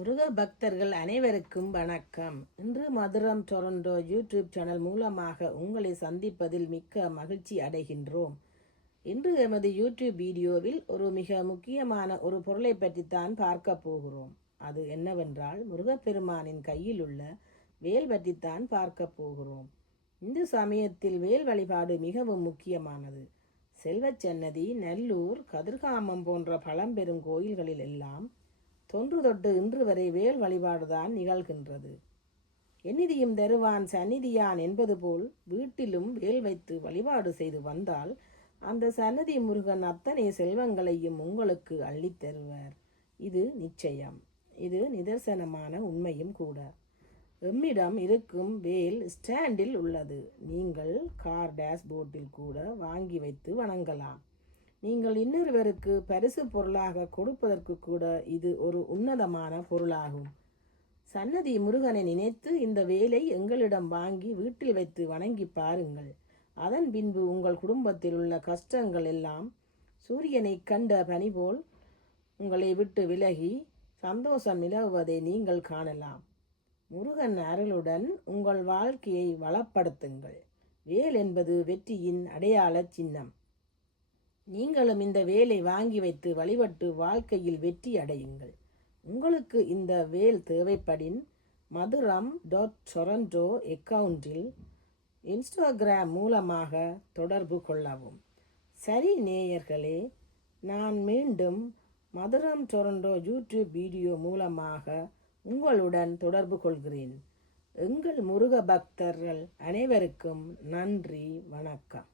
முருக பக்தர்கள் அனைவருக்கும் வணக்கம். இன்று மதுரம் டொரண்டோ யூடியூப் சேனல் மூலமாக உங்களை சந்திப்பதில் மிக்க மகிழ்ச்சி அடைகின்றோம். இன்று எமது யூடியூப் வீடியோவில் ஒரு மிக முக்கியமான ஒரு பொருளை பற்றித்தான் பார்க்க போகிறோம். அது என்னவென்றால் முருகப்பெருமானின் கையில் உள்ள வேல் பற்றித்தான் பார்க்க போகிறோம். இந்து சமயத்தில் வேல் வழிபாடு மிகவும் முக்கியமானது. செல்வச்சன்னதி, நல்லூர், கதிர்காமம் போன்ற பழம்பெரும் கோயில்களில் எல்லாம் தொன்று தொட்டு இன்று வரை வேல் வழிபாடுதான் நிகழ்கின்றது. எந்நிதியும் தருவான் சந்நிதியான் என்பது போல் வீட்டிலும் வேல் வைத்து வழிபாடு செய்து வந்தால் அந்த சன்னதி முருகன் அத்தனை செல்வங்களையும் உங்களுக்கு அள்ளித் தருவார். இது நிச்சயம். இது நிதர்சனமான உண்மையும் கூட. எம்மிடம் இருக்கும் வேல் ஸ்டாண்டில் உள்ளது. நீங்கள் கார் டேஷ்போர்டில் கூட வாங்கி வைத்து வணங்கலாம். நீங்கள் இன்னொருவருக்கு பரிசு பொருளாக கொடுப்பதற்கு கூட இது ஒரு உன்னதமான பொருளாகும். சன்னதி முருகனை நினைத்து இந்த வேலை எங்களிடம் வாங்கி வீட்டில் வைத்து வணங்கி பாருங்கள். அதன் பின்பு உங்கள் குடும்பத்தில் உள்ள கஷ்டங்கள் எல்லாம் சூரியனை கண்ட பனி போல் உங்களை விட்டு விலகி சந்தோஷம் நிலவுவதை நீங்கள் காணலாம். முருகன் அருளுடன் உங்கள் வாழ்க்கையை வளப்படுத்துங்கள். வேல் என்பது வெற்றியின் அடையாள சின்னம். நீங்களும் இந்த வேலை வாங்கி வைத்து வழிபட்டு வாழ்க்கையில் வெற்றி அடையுங்கள். உங்களுக்கு இந்த வேல் தேவைப்படின் maduram.toronto அக்கவுண்டில் இன்ஸ்டாகிராம் மூலமாக தொடர்பு கொள்ளவும். சரி நேயர்களே, நான் மீண்டும் மதுரம் டொரண்டோ யூடியூப் வீடியோ மூலமாக உங்களுடன் தொடர்பு கொள்கிறேன். எங்கள் முருக பக்தர்கள் அனைவருக்கும் நன்றி, வணக்கம்.